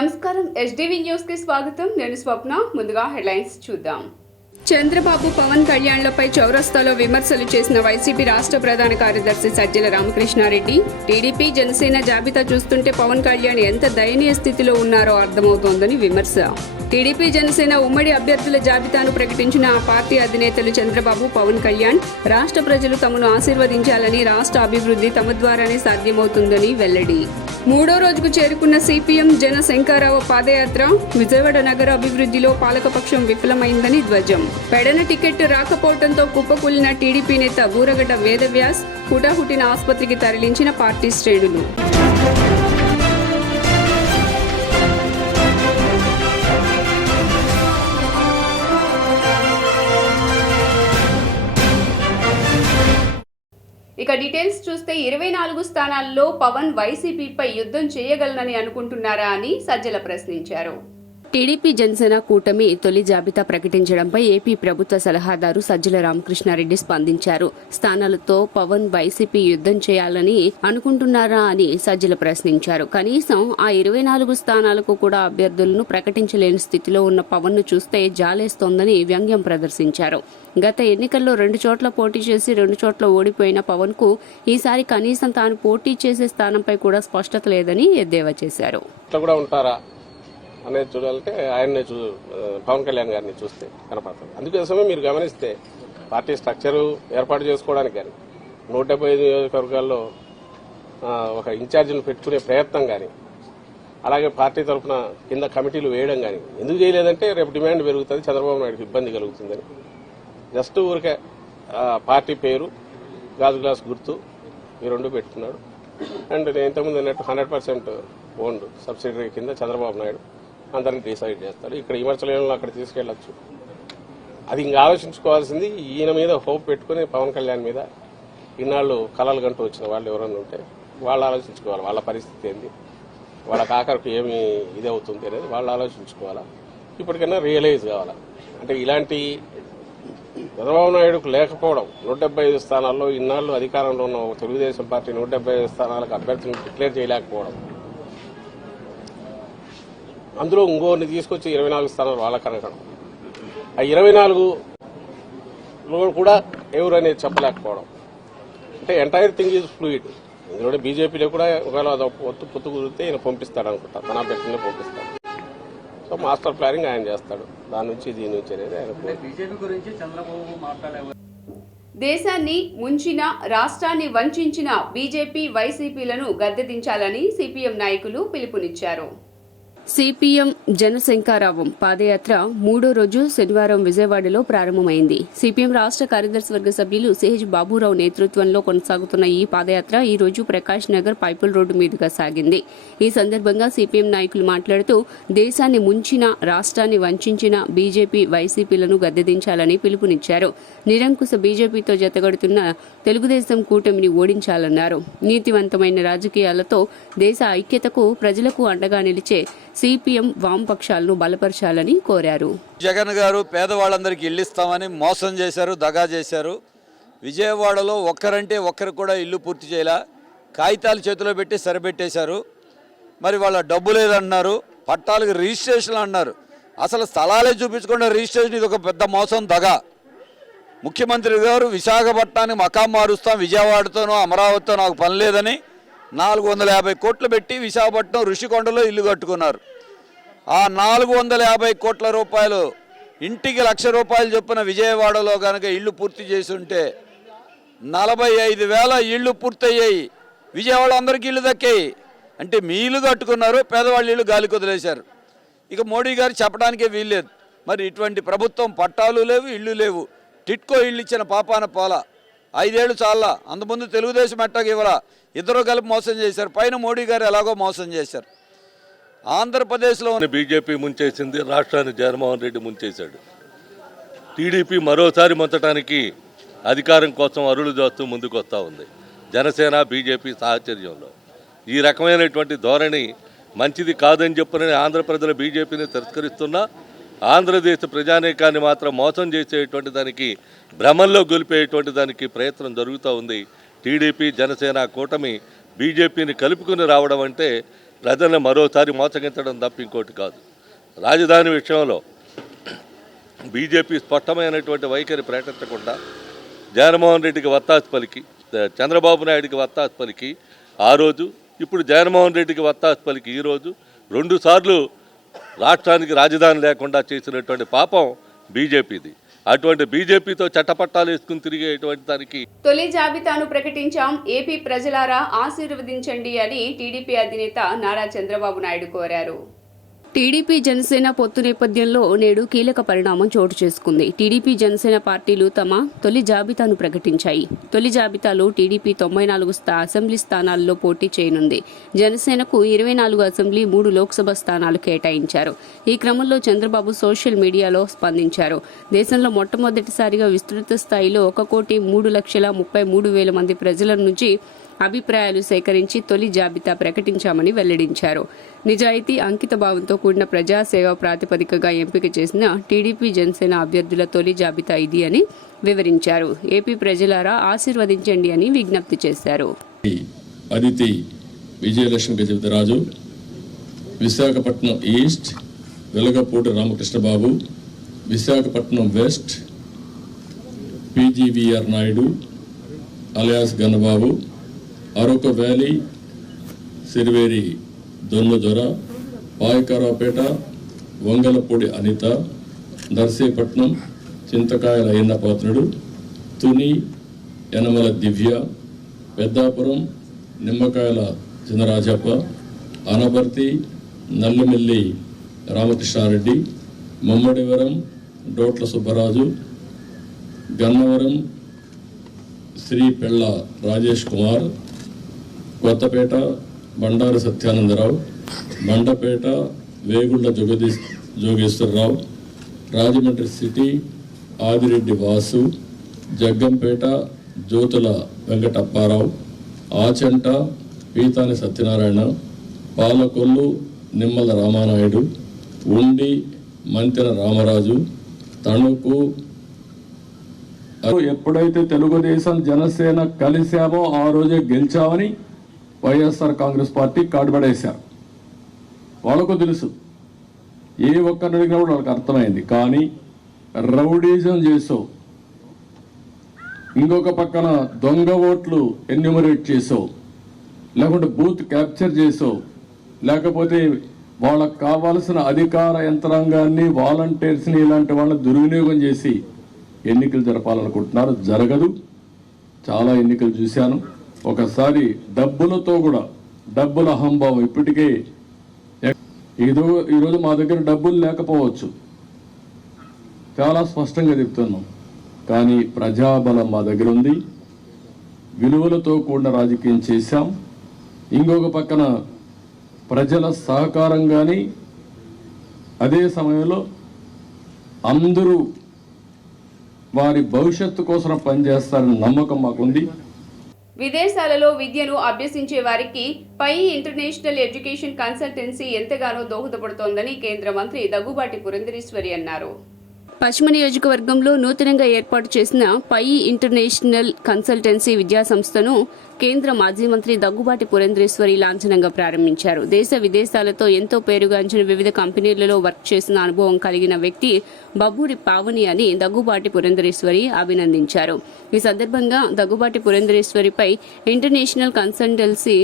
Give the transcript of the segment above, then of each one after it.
నమస్కారం SDV news కి స్వాగతం. నేను స్వప్న. ముందుగా హెడ్లైన్స్ చూద్దాం. చంద్రబాబు పవన్ కళ్యాణ్లపై చౌరస్తాలో విమర్శలు చేసిన వైసీపీ రాష్ట్ర ప్రధాన కార్యదర్శి సజ్జల రామకృష్ణారెడ్డి, టీడీపీ జనసేన జాబితా చూస్తుంటే పవన్ కళ్యాణ్ ఎంత దయనీయ స్థితిలో ఉన్నారో అర్థమవుతోందని విమర్శ. టీడీపీ జనసేన ఉమ్మడి అభ్యర్థుల జాబితాను ప్రకటించిన ఆ పార్టీ అధినేతలు చంద్రబాబు, పవన్ కళ్యాణ్ రాష్ట్ర ప్రజలు తమను ఆశీర్వదించాలని, రాష్ట్ర అభివృద్ధి తమ ద్వారానే సాధ్యమవుతుందని వెల్లడి. మూడో రోజుకు చేరుకున్న సిపిఎం జన శంకరావు పాదయాత్ర. విజయవాడ నగర అభివృద్ధిలో పాలకపక్షం విఫలమైందని ధ్వజం. పెడన టికెట్ రాకపోవడంతో కుప్పకూలిన టీడీపీ నేత బూరగడ్డ వేదవ్యాస్ హుటాహుటిన ఆసుపత్రికి తరలించిన పార్టీ శ్రేణులు. ఇక డీటెయిల్స్ చూస్తే 24 స్థానాల్లో పవన్ వైసీపీపై యుద్ధం చేయగలనని అనుకుంటున్నారా అని సజ్జల ప్రశ్నించారు. టీడీపీ జనసేన కూటమి తొలి జాబితా ప్రకటించడంపై ఏపీ ప్రభుత్వ సలహాదారు సజ్జల రామకృష్ణారెడ్డి స్పందించారు. స్థానాలతో పవన్ వైసీపీ యుద్ధం చేయాలని అనుకుంటున్నారా అని సజ్జల ప్రశ్నించారు. కనీసం ఆ 24 స్థానాలకు కూడా అభ్యర్థులను ప్రకటించలేని స్థితిలో ఉన్న పవన్ ను చూస్తే జాలేస్తోందని వ్యంగ్యం ప్రదర్శించారు. గత ఎన్నికల్లో 2 చోట్ల పోటీ చేసి 2 చోట్ల ఓడిపోయిన పవన్ కు ఈసారి కనీసం తాను పోటీ చేసే స్థానంపై కూడా స్పష్టత లేదని ఎద్దేవా చేశారు. అనేది చూడాలంటే ఆయన్ని పవన్ కళ్యాణ్ గారిని చూస్తే కనపడుతుంది. అందుకోసమే మీరు గమనిస్తే పార్టీ స్ట్రక్చరు ఏర్పాటు చేసుకోవడానికి కానీ 175 నియోజకవర్గాల్లో ఒక ఇన్ఛార్జిని పెట్టుకునే ప్రయత్నం కానీ, అలాగే పార్టీ తరఫున కింద కమిటీలు వేయడం కానీ ఎందుకు చేయలేదంటే రేపు డిమాండ్ పెరుగుతుంది, చంద్రబాబు నాయుడుకి ఇబ్బంది కలుగుతుందని. జస్ట్ ఊరికే పార్టీ పేరు, గాజు గ్లాస్ గుర్తు ఈ రెండు పెట్టుకున్నాడు. అండ్ నేను ఇంతకుముందు అన్నట్టు 100% ఓన్డ్ సబ్సిడరీ కింద చంద్రబాబు నాయుడు అందరినీ డిసైడ్ చేస్తాడు. ఇక్కడ విమర్శలను అక్కడ తీసుకెళ్లొచ్చు. అది ఇంకా ఆలోచించుకోవాల్సింది ఈయన మీద హోప్ పెట్టుకుని పవన్ కళ్యాణ్ మీద ఇన్నాళ్ళు కలలు గంటూ వచ్చిన వాళ్ళు ఎవరన్నా ఉంటే వాళ్ళు ఆలోచించుకోవాలి. వాళ్ళ పరిస్థితి ఏంది, వాళ్ళకి ఆఖరికి ఏమి ఇది అవుతుంది అనేది వాళ్ళు ఆలోచించుకోవాలా. ఇప్పటికైనా రియలైజ్ కావాలా. అంటే ఇలాంటి చంద్రబాబు నాయుడుకు లేకపోవడం, 175 స్థానాల్లో ఇన్నాళ్ళు అధికారంలో ఉన్న తెలుగుదేశం పార్టీ 175 స్థానాలకు అభ్యర్థులను డిక్లేర్ చేయలేకపోవడం, అందులో ఇంకోరిని తీసుకొచ్చి 24 స్థానాలు వాళ్ళ కనకడం, ఆ 24లో కూడా ఎవరు అనేది చెప్పలేకపోవడం. అంటే ఎంటైర్ థింగ్ ఈజ్ ఫ్లూయిడ్. ఇందులో బీజేపీలో కూడా ఒకవేళ పొత్తు కుదిరితే ఈయన పంపిస్తాడు అనుకుంటా, తన అభ్యర్థులనే పంపిస్తాడు. సో మాస్టర్ ప్లానింగ్ ఆయన చేస్తాడు. దాని నుంచి దీని నుంచి అనేది ఆయన. దేశాన్ని ముంచిన, రాష్ట్రాన్ని వంచిన బీజేపీ వైసీపీలను గద్దెదించాలని సిపిఎం నాయకులు పిలుపునిచ్చారు. సిపిఎం జనశంకరావం పాదయాత్ర మూడో రోజు శనివారం విజయవాడలో ప్రారంభమైంది. సిపిఎం రాష్ట్ర కార్యదర్శి వర్గ సభ్యులు సిహెచ్ బాబురావు నేతృత్వంలో కొనసాగుతున్న ఈ పాదయాత్ర ఈ రోజు ప్రకాష్ నగర్ పైపుల్ రోడ్డు మీదుగా సాగింది. ఈ సందర్భంగా సిపిఎం నాయకులు మాట్లాడుతూ దేశాన్ని ముంచిన, రాష్ట్రాన్ని వంచిన బీజేపీ వైసీపీలను గద్దెదించాలని పిలుపునిచ్చారు. నిరంకుశ బీజేపీతో జతగడుతున్న తెలుగుదేశం కూటమిని ఓడించాలన్నారు. నీతివంతమైన రాజకీయాలతో దేశ ఐక్యతకు, ప్రజలకు అండగా నిలిచే సిపిఎం వామపక్షాలను బలపరచాలని కోరారు. జగన్ గారు పేదవాళ్ళందరికీ ఇల్లు ఇస్తామని మోసం చేశారు, దగా చేశారు. విజయవాడలో ఒక్కరంటే ఒక్కరు కూడా ఇల్లు పూర్తి చేయాల, కాగితాలు చేతిలో పెట్టి సరిపెట్టేశారు. మరి వాళ్ళ డబ్బు లేదన్నారు, పట్టాలకు రిజిస్ట్రేషన్ అన్నారు. అసలు స్థలాలే చూపించకుండా రిజిస్ట్రేషన్, ఇది ఒక పెద్ద మోసం, దగా. ముఖ్యమంత్రి గారు విశాఖపట్నానికి మకాం మారుస్తాం, విజయవాడతోనో అమరావతితో నాకు పని లేదని 450 కోట్లు పెట్టి విశాఖపట్నం ఋషికొండలో ఇల్లు కట్టుకున్నారు. ఆ 450 కోట్ల రూపాయలు ఇంటికి ₹1,00,000 చొప్పున విజయవాడలో కనుక ఇల్లు పూర్తి చేసి ఉంటే 45,000 ఇళ్ళు పూర్తయ్యాయి. విజయవాడ అందరికీ ఇల్లు దక్కాయి. అంటే మీ ఇల్లు కట్టుకున్నారు, పేదవాళ్ళ ఇల్లు గాలికి వదిలేశారు. ఇక మోడీ గారు చెప్పడానికే వీల్లేదు. మరి ఇటువంటి ప్రభుత్వం పట్టాలు లేవు, ఇళ్ళు లేవు. టిట్కో ఇళ్ళు ఇచ్చిన పాపాన పోలా, 5 ఏళ్ళు చాలా. అంతకుముందు తెలుగుదేశం ఎట్టాకి ఇవ్వరా, ఇద్దరు కలిపి మోసం చేశారు. పైన మోడీ గారు ఎలాగో మోసం చేశారు. ఆంధ్రప్రదేశ్లో బీజేపీ ముంచేసింది, రాష్ట్రాన్ని జగన్మోహన్ రెడ్డి ముంచేశాడు. టీడీపీ మరోసారి ముంచడానికి అధికారం కోసం అరులు చేస్తూ ముందుకు వస్తూ ఉంది. జనసేన బీజేపీ సాహచర్యంలో ఈ రకమైనటువంటి ధోరణి మంచిది కాదని చెప్పని ఆంధ్ర ప్రజలు బీజేపీని తిరస్కరిస్తున్నా, ఆంధ్రదేశ్ ప్రజానీకాన్ని మాత్రం మోసం చేసేటువంటి దానికి, భ్రమంలో గొలిపేటువంటి దానికి ప్రయత్నం జరుగుతూ ఉంది. టీడీపీ జనసేన కూటమి బీజేపీని కలుపుకుని రావడం అంటే ప్రజల్ని మరోసారి మోసగించడం తప్ప ఇంకోటి కాదు. రాజధాని విషయంలో బీజేపీ స్పష్టమైనటువంటి వైఖరి ప్రకటించకుండా జగన్మోహన్ రెడ్డికి వత్తాసు పలికి, చంద్రబాబు నాయుడికి వత్తాసు పలికి ఆ రోజు, ఇప్పుడు జగన్మోహన్ రెడ్డికి వత్తాసు పలికి ఈరోజు 2 సార్లు రాష్ట్రానికి రాజధాని లేకుండా చేసినటువంటి పాపం బీజేపీది. అటువంటి బీజేపీతో చట్టపట్టాలు వేసుకుని తిరిగేటువంటి దానికి తొలి జాబితాను ప్రకటించాం, ఏపీ ప్రజలారా ఆశీర్వదించండి అని టీడీపీ అధినేత నారా చంద్రబాబు నాయుడు కోరారు. టీడీపీ జనసేన పొత్తు నేపథ్యంలో నేడు కీలక పరిణామం చోటు చేసుకుంది. టీడీపీ జనసేన పార్టీలు తమ తొలి జాబితాను ప్రకటించాయి. తొలి జాబితాలో టీడీపీ 94 అసెంబ్లీ స్థానాల్లో పోటీ చేయనుంది. జనసేనకు 24 అసెంబ్లీ, 3 లోక్సభ స్థానాలు కేటాయించారు. ఈ క్రమంలో చంద్రబాబు సోషల్ మీడియాలో స్పందించారు. దేశంలో మొట్టమొదటిసారిగా విస్తృత స్థాయిలో 1,33,33,000 మంది ప్రజల నుంచి అభిప్రాయాలు సేకరించి తొలి జాబితా ప్రకటించామని వెల్లడించారు. నిజాయితీ, అంకిత భావంతో కూడిన ప్రజాసేవ ప్రాతిపదికగా ఎంపిక చేసిన టీడీపీ జనసేన అభ్యర్థుల తొలి జాబితా ఇది అని వివరించారు. ఏపీ ప్రజలారా ఆశీర్వదించండి అని విజ్ఞప్తి చేశారు. Aditi Vijayalakshmi Gajapathiraju, Visakhapatnam east Velagapudi Ramakrishnababu, Visakhapatnam west PGVR Naidu alias Gannababu, Araku valley Siriveri Donnudora, Payakaraopeta Vangalapudi Anitha, Narsipatnam Chintakayala Ayyannapatrudu, Tuni Yanamala Divya, Peddapuram Nimmakayala Chinarajappa, Anaparthi Nallamilli Ramakrishna Reddy, Mummidivaram డోట్ల Subbaraju, Gannavaram Shri పెళ్ళ రాజేష్ కుమార్, కొత్తపేట బండారు సత్యానందరావు, మండపేట వేగుళ్ల జోగేశ్వరరావు, రాజమండ్రి సిటీ ఆదిరెడ్డి వాసు, జగ్గంపేట జ్యోతుల వెంకటప్పారావు, ఆచంట పీతాని సత్యనారాయణ, పాలకొల్లు నిమ్మల రామానాయుడు, ఉండి మంతెన రామరాజు, తణుకు. ఎప్పుడైతే తెలుగుదేశం జనసేన కలిశామో ఆ రోజే గెలిచామని వైఎస్ఆర్ కాంగ్రెస్ పార్టీ కాడుబడేశారు. వాళ్ళకు తెలుసు, ఏ ఒక్కరిని అడిగినా కూడా వాళ్ళకి అర్థమైంది. కానీ రౌడీజం చేసో, ఇంకొక పక్కన దొంగ ఓట్లు ఎన్యూమరేట్ చేసో, లేకుంటే బూత్ క్యాప్చర్ చేసో, లేకపోతే వాళ్ళకు కావాల్సిన అధికార యంత్రాంగాన్ని, వాలంటీర్స్ని, ఇలాంటి వాళ్ళని దుర్వినియోగం చేసి ఎన్నికలు జరపాలనుకుంటున్నారు. జరగదు. చాలా ఎన్నికలు చూశాను. ఒకసారి డబ్బులతో కూడా, డబ్బుల అహంభావం ఇప్పటికే. ఈరోజు మా దగ్గర డబ్బులు లేకపోవచ్చు, చాలా స్పష్టంగా చెప్తున్నాం. కానీ ప్రజాబలం మా దగ్గర ఉంది. విలువలతో కూడిన రాజకీయం చేశాం. ఇంకొక పక్కన ప్రజల సహకారం కానీ, అదే సమయంలో అందరూ వారి భవిష్యత్తు కోసం పనిచేస్తారని నమ్మకం మాకుంది. విదేశాలలో విద్యను అభ్యసించే వారికి పై ఇంటర్నేషనల్ ఎడ్యుకేషన్ కన్సల్టెన్సీ ఎంతగానో దోహదపడుతోందని కేంద్ర మంత్రి దగ్గుబాటి పురంధరేశ్వరి అన్నారు. పశ్చిమ నియోజకవర్గంలో నూతనంగా ఏర్పాటు చేసిన పై ఇంటర్నేషనల్ కన్సల్టెన్సీ విద్యా సంస్థను కేంద్ర మాజీ మంత్రి దగ్గుబాటి పురంధరేశ్వరి లాంఛనంగా ప్రారంభించారు. దేశ విదేశాలతో ఎంతో పేరుగాంచిన వివిధ కంపెనీలలో వర్క్ చేసిన అనుభవం కలిగిన వ్యక్తి బబ్బూరి పావని అని దగ్గుబాటి పురంధరేశ్వరి అభినందించారు. ఈ సందర్భంగా దగ్గుబాటి పురంధరేశ్వరిపై ఇంటర్నేషనల్ కన్సల్టెన్సీ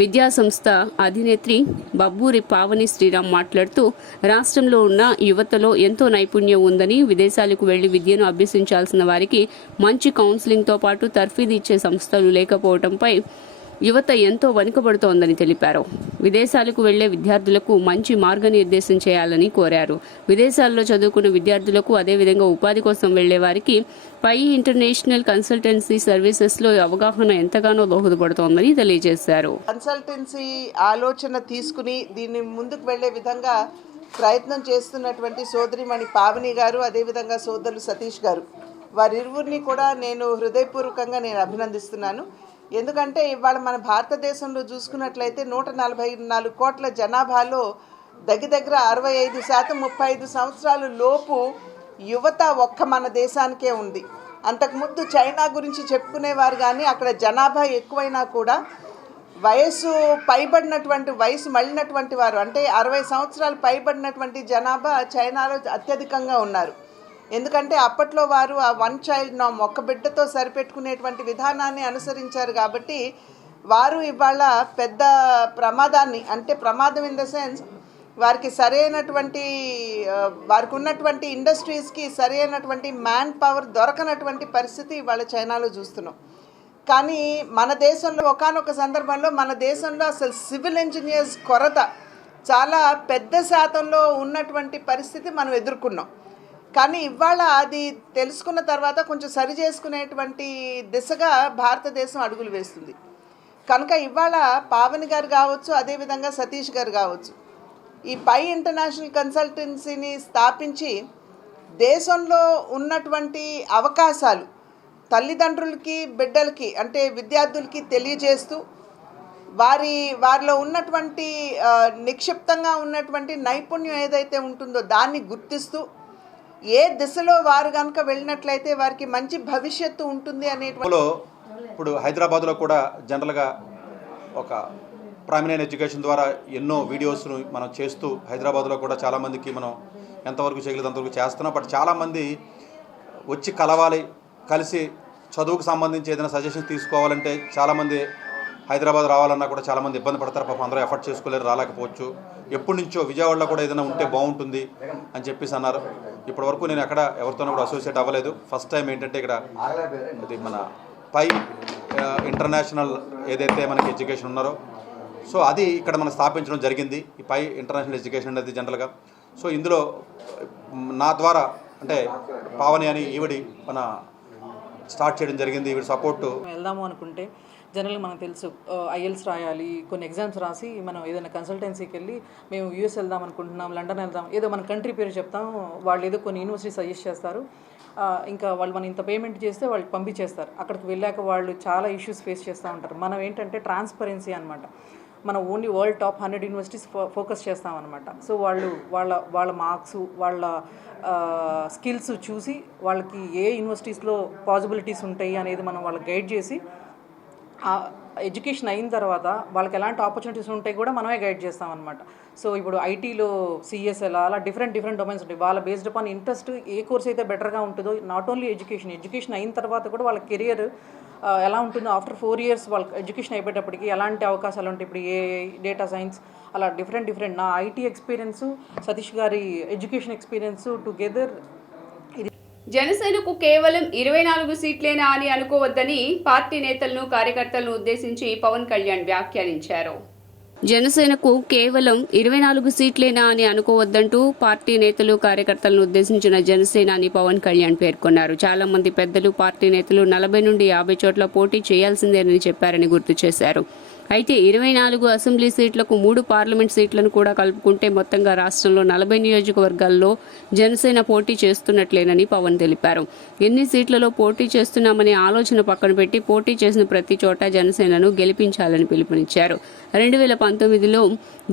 విద్యా సంస్థ అధినేత్రి బబ్బూరి పావని శ్రీరామ్ మాట్లాడుతూ, రాష్ట్రంలో ఉన్న యువతలో ఎంతో నైపుణ్యం ఉందని, విదేశాలకు వెళ్లి విద్యను అభ్యసించాల్సిన వారికి మంచి కౌన్సిలింగ్తో పాటు తర్ఫీదు ఇచ్చే సంస్థలు లేకపోవడంపై యువత ఎంతో వెనుకబడుతోందని తెలిపారు. విదేశాలకు వెళ్లే విద్యార్థులకు మంచి మార్గనిర్దేశం చేయాలని కోరారు. విదేశాల్లో చదువుకున్న విద్యార్థులకు, అదేవిధంగా ఉపాధి కోసం వెళ్లే వారికి పై ఇంటర్నేషనల్ కన్సల్టెన్సీ సర్వీసెస్లో అవగాహన ఎంతగానో దోహదపడుతోందని తెలియజేశారు. కన్సల్టెన్సీ ఆలోచన తీసుకుని దీన్ని ముందుకు వెళ్లే విధంగా ప్రయత్నం చేస్తున్నటువంటి సోదరిమణి పావని గారు, అదేవిధంగా సోదరులు సతీష్ గారు, వారిరువురిని కూడా నేను హృదయపూర్వకంగా అభినందిస్తున్నాను. ఎందుకంటే ఇవాళ మన భారతదేశంలో చూసుకున్నట్లయితే 144 కోట్ల జనాభాలో దగ్గర 65% 35 సంవత్సరాల లోపు యువత ఒక్క మన దేశానికే ఉంది. అంతకుముందు చైనా గురించి చెప్పుకునేవారు, కానీ అక్కడ జనాభా ఎక్కువైనా కూడా వయసు మళ్ళినటువంటి వారు అంటే 60 సంవత్సరాలు పైబడినటువంటి జనాభా చైనాలో అత్యధికంగా ఉన్నారు. ఎందుకంటే అప్పట్లో వారు ఆ వన్ చైల్డ్ నామ్, ఒక్క బిడ్డతో సరిపెట్టుకునేటువంటి విధానాన్ని అనుసరించారు. కాబట్టి వారు ఇవాళ పెద్ద ప్రమాదాన్ని, అంటే ప్రమాదం ఇన్ ద సెన్స్ వారికి ఉన్నటువంటి ఇండస్ట్రీస్కి సరైనటువంటి మ్యాన్ పవర్ దొరకనటువంటి పరిస్థితి ఇవాళ చైనాలో చూస్తున్నాం. కానీ మన దేశంలో ఒకానొక సందర్భంలో మన దేశంలో అసలు సివిల్ ఇంజనీర్స్ కొరత చాలా పెద్ద శాతంలో ఉన్నటువంటి పరిస్థితి మనం ఎదుర్కొన్నాం. కానీ ఇవాళ అది తెలుసుకున్న తర్వాత కొంచెం సరి చేసుకునేటువంటి దిశగా భారతదేశం అడుగులు వేస్తుంది. కనుక ఇవాళ పావని గారు కావచ్చు, అదేవిధంగా సతీష్ గారు కావచ్చు, ఈ పై ఇంటర్నేషనల్ కన్సల్టెన్సీని స్థాపించి దేశంలో ఉన్నటువంటి అవకాశాలు తల్లిదండ్రులకి, బిడ్డలకి, అంటే విద్యార్థులకి తెలియజేస్తూ వారిలో ఉన్నటువంటి నిక్షిప్తంగా ఉన్నటువంటి నైపుణ్యం ఏదైతే ఉంటుందో దాన్ని గుర్తిస్తూ ఏ దిశలో వారు కనుక వెళ్ళినట్లయితే వారికి మంచి భవిష్యత్తు ఉంటుంది అనేటువంటి. ఇప్పుడు హైదరాబాద్లో కూడా జనరల్గా ఒక ప్రామినెంట్ ఎడ్యుకేషన్ ద్వారా ఎన్నో వీడియోస్ను మనం చేస్తూ హైదరాబాద్లో కూడా చాలామందికి మనం ఎంతవరకు చేయగలదు అంతవరకు చేస్తున్నాం. బట్ చాలామంది వచ్చి కలవాలి, కలిసి చదువుకు సంబంధించి ఏదైనా సజెషన్స్ తీసుకోవాలంటే చాలామంది హైదరాబాద్ రావాలన్నా కూడా చాలామంది ఇబ్బంది పడతారు. పాపం అందరూ ఎఫర్ట్ చేసుకోలేరు, రాలేకపోవచ్చు. ఎప్పటి నుంచో విజయవాడలో కూడా ఏదైనా ఉంటే బాగుంటుంది అని చెప్పేసి అన్నారు. ఇప్పటివరకు నేను ఎవరితోనూ కూడా అసోసియేట్ అవ్వలేదు. ఫస్ట్ టైం ఏంటంటే ఇక్కడ ఇది మన పై ఇంటర్నేషనల్ ఏదైతే మనకి ఎడ్యుకేషన్ ఉన్నారో సో అది ఇక్కడ మనం స్థాపించడం జరిగింది. ఈ పై ఇంటర్నేషనల్ ఎడ్యుకేషన్ అనేది జనరల్గా. సో ఇందులో నా ద్వారా అంటే పావని అని ఈవిడి మన స్టార్ట్ చేయడం జరిగింది. ఈవిడ సపోర్టు. వెళ్దాము అనుకుంటే జనరల్గా మనకు తెలుసు ఐఎల్స్ రాయాలి, కొన్ని ఎగ్జామ్స్ రాసి మనం ఏదైనా కన్సల్టెన్సీకి వెళ్ళి మేము యూఎస్ వెళ్దాం అనుకుంటున్నాం, లండన్ వెళ్దాం, ఏదో మన కంట్రీ పేరు చెప్తాం, వాళ్ళు ఏదో కొన్ని యూనివర్సిటీ సజెస్ట్ చేస్తారు, ఇంకా వాళ్ళు మనం ఇంత పేమెంట్ చేస్తే వాళ్ళు పంపించేస్తారు. అక్కడికి వెళ్ళాక వాళ్ళు చాలా ఇష్యూస్ ఫేస్ చేస్తూ ఉంటారు. మనం ఏంటంటే ట్రాన్స్పరెన్సీ అనమాట, మనం only world top 100 universities focus చేస్తామన్నమాట. సో వాళ్ళ మార్క్స్, వాళ్ళ స్కిల్స్ చూసి వాళ్ళకి ఏ యూనివర్సిటీస్లో పాసిబిలిటీస్ ఉంటాయి అనేది మనం వాళ్ళకి గైడ్ చేసి ఎడ్యుకేషన్ అయిన తర్వాత వాళ్ళకి ఎలాంటి ఆపర్చునిటీస్ ఉంటాయి కూడా మనమే గైడ్ చేస్తామన్నమాట. సో ఇప్పుడు ఐటీలో సిఎస్ఎల్ అలా డిఫరెంట్ డొమైన్స్ ఉంటాయి. వాళ్ళ బేస్డ్ అపాన్ ఇంట్రెస్ట్ ఏ కోర్స్ అయితే బెటర్గా ఉంటుందో, నాట్ ఓన్లీ ఎడ్యుకేషన్ అయిన తర్వాత కూడా వాళ్ళ కెరియర్ ఎలా ఉంటుందో ఆఫ్టర్ 4 years వాళ్ళ ఎడ్యుకేషన్ అయిపోయేటప్పటికి ఎలాంటి అవకాశాలు ఉంటాయి. ఇప్పుడు ఏ డేటా సైన్స్ అలా డిఫరెంట్ నా ఐటీ ఎక్స్పీరియన్స్, సతీష్ గారి ఎడ్యుకేషన్ ఎక్స్పీరియన్స్ టుగెదర్. జనసేనకు కేవలం 24 సీట్లేనా అని అనుకోవద్దని పార్టీ నేతలను, కార్యకర్తలను ఉద్దేశించి పవన్ కళ్యాణ్ వ్యాఖ్యానించారు. జనసేనకు కేవలం 24 సీట్లేనా అని అనుకోవద్దంటూ పార్టీ నేతలు, కార్యకర్తలను ఉద్దేశించిన జనసేనాని పవన్ కళ్యాణ్ పేర్కొన్నారు. చాలా మంది పెద్దలు, పార్టీ నేతలు 40 నుండి 50 చోట్ల పోటీ చేయాల్సిందేనని చెప్పారని గుర్తు చేశారు. అయితే 24 అసెంబ్లీ సీట్లకు 3 పార్లమెంట్ సీట్లను కూడా కలుపుకుంటే మొత్తంగా రాష్ట్రంలో 40 నియోజకవర్గాల్లో జనసేన పోటీ చేస్తున్నట్లేనని పవన్ తెలిపారు. ఎన్ని సీట్లలో పోటీ చేస్తున్నామనే ఆలోచన పక్కన పెట్టి పోటీ చేసిన ప్రతి చోట జనసేనను గెలిపించాలని పిలుపునిచ్చారు. 2019లో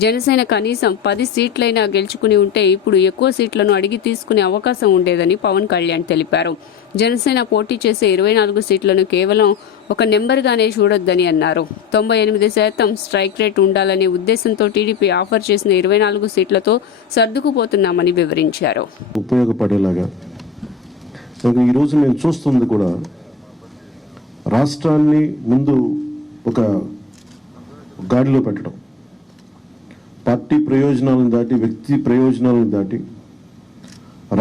జనసేన కనీసం 10 సీట్లైనా గెలుచుకుని ఉంటే ఇప్పుడు ఎక్కువ సీట్లను అడిగి తీసుకునే అవకాశం ఉండేదని పవన్ కళ్యాణ్ తెలిపారు. జనసేన పోటీ చేసే 24 సీట్లను కేవలం ఒక నెంబర్గానే చూడొద్దని అన్నారు. 98% స్ట్రైక్ రేట్ ఉండాలనే ఉద్దేశంతో టీడీపీ ఆఫర్ చేసిన 24 సీట్లతో సర్దుకుపోతున్నామని వివరించారు. ఉపయోగపడేలాగా ఈరోజు మేము చూస్తుంది కూడా రాష్ట్రాన్ని ముందు ఒక గాడిలో పెట్టడం, పార్టీ ప్రయోజనాలను దాటి, వ్యక్తి ప్రయోజనాలను దాటి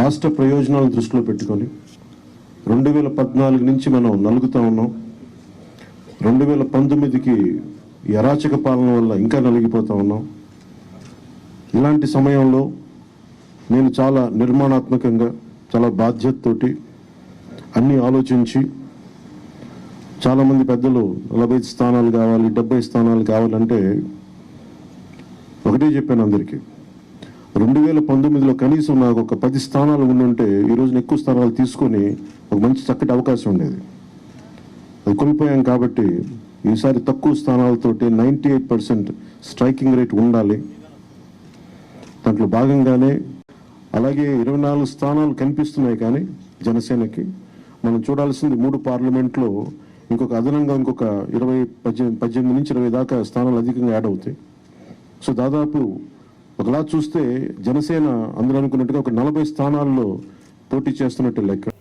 రాష్ట్ర ప్రయోజనాలను దృష్టిలో పెట్టుకొని 2014 నుంచి మనం నలుగుతూ ఉన్నాం. 2019కి అరాచక పాలన వల్ల ఇంకా నలిగిపోతూ ఉన్నాం. ఇలాంటి సమయంలో నేను చాలా నిర్మాణాత్మకంగా, చాలా బాధ్యతతోటి అన్నీ ఆలోచించి, చాలామంది పెద్దలు 45 స్థానాలు కావాలి, 70 స్థానాలు కావాలంటే ఒకటే చెప్పాను అందరికీ. 2019లో కనీసం నాకు ఒక 10 స్థానాలు ఉండుంటే ఈరోజు ఎక్కువ స్థానాలు తీసుకొని ఒక మంచి చక్కటి అవకాశం ఉండేది. అది కోల్పోయాం. కాబట్టి ఈసారి తక్కువ స్థానాలతోటి 98% స్ట్రైకింగ్ రేట్ ఉండాలి. దాంట్లో భాగంగానే అలాగే 24 స్థానాలు కనిపిస్తున్నాయి. కానీ జనసేనకి మనం చూడాల్సింది 3 పార్లమెంట్లో ఇంకొక అదనంగా ఇంకొక 18 నుంచి 20 దాకా స్థానాలు అధికంగా యాడ్ అవుతాయి. సో దాదాపు ఒకలా చూస్తే జనసేన అందరూ అనుకున్నట్టుగా ఒక 40 స్థానాల్లో పోటీ చేస్తున్నట్టు లెక్క.